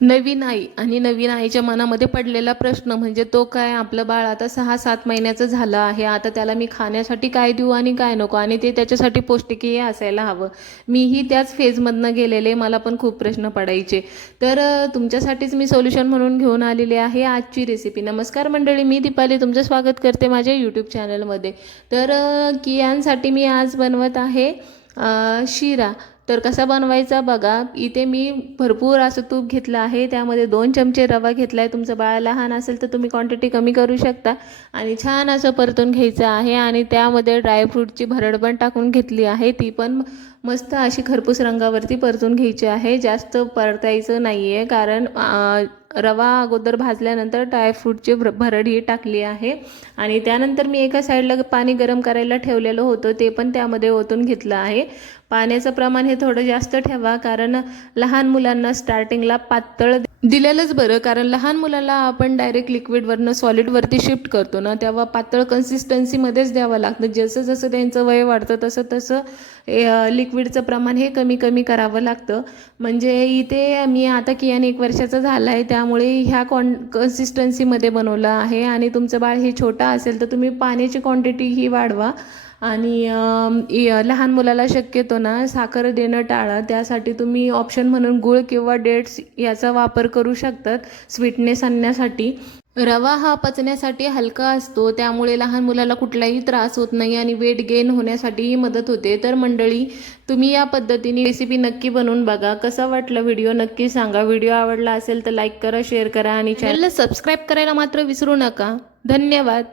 नवीन आई आणि नवीन आईच्या मनामध्ये पडलेला प्रश्न म्हणजे तो काय आपलं बाळ आता सहा सात महिन्याचं झालं आहे आता त्याला मी खाण्यासाठी काय देऊ आणि काय नको? आणि ते त्याच्यासाठी पौष्टिकीय असायला हवं. मीही त्याच फेजमधनं गेलेले मला पण खूप प्रश्न पडायचे. तर तुमच्यासाठीच मी सोल्युशन म्हणून घेऊन आलेली आहे आजची रेसिपी नमस्कार मंडळी मी दीपाली तुमचं स्वागत करते माझ्या यूट्यूब चॅनलमध्ये तर कियांसाठी मी आज बनवत आहे शिरा. तर कसा बनवायचा बघा. इथे मी भरपूर असं तूप घेतलं आहे. त्यामध्ये दोन चमचे रवा घेतला आहे तुमचं बाळ लहान असेल तर तुम्ही क्वांटिटी कमी करू शकता. आणि छान असं परतून घ्यायचं आहे. आणि त्यामध्ये ड्रायफ्रूटची भरड पण टाकून घेतली आहे. ती पण मस्त अशी खरपूस रंगावरती परतून घ्यायची आहे. जास्त परतायचं नाही आहे कारण रवा अगोदर भाजल्यानंतर ड्रायफ्रूटची भर भरड ही टाकली आहे. आणि त्यानंतर मी एका साईडला पाणी गरम करायला ठेवलेलं होतं ते पण त्यामध्ये ओतून घेतलं आहे. पाण्याचं प्रमाण हे थोडं जास्त ठेवा कारण लहान मुलांना स्टार्टिंगला पातळ दिलेलंच बरं कारण लहान मुलाला आपण डायरेक्ट लिक्विडवरनं सॉलिडवरती शिफ्ट करतो ना तेव्हा पातळ कन्सिस्टन्सीमध्येच द्यावं लागतं. जसं जसं त्यांचं वय वाढतं तसं तसं लिक्विडचं प्रमाण हे कमी कमी करावं लागतं. म्हणजे इथे मी आता कियाने एक वर्षाचा झाला आहे त्यामुळे ह्या कॉन कन्सिस्टन्सीमध्ये बनवलं आहे. आणि तुमचं बाळ हे छोटा असेल तर तुम्ही पाण्याची क्वांटिटी ही वाढवा. आणि लहान मुलाला शक्यतो ना साखर देणं टाळा. त्यासाठी तुम्ही ऑप्शन म्हणून गुळ किंवा डेट्स याचा वापर करू शकतात स्वीटनेस आणण्यासाठी. रवा हा पचण्यासाठी हलका असतो त्यामुळे लहान मुलाला कुठलाही त्रास होत नाही आणि वेट गेन होण्यासाठीही मदत होते. तर मंडळी तुम्ही या पद्धतीने रेसिपी नक्की बनवून बघा. कसा वाटला व्हिडिओ नक्की सांगा. व्हिडिओ आवडला असेल तर लाईक करा शेअर करा आणि चॅनलला सबस्क्राईब करायला मात्र विसरू नका. धन्यवाद.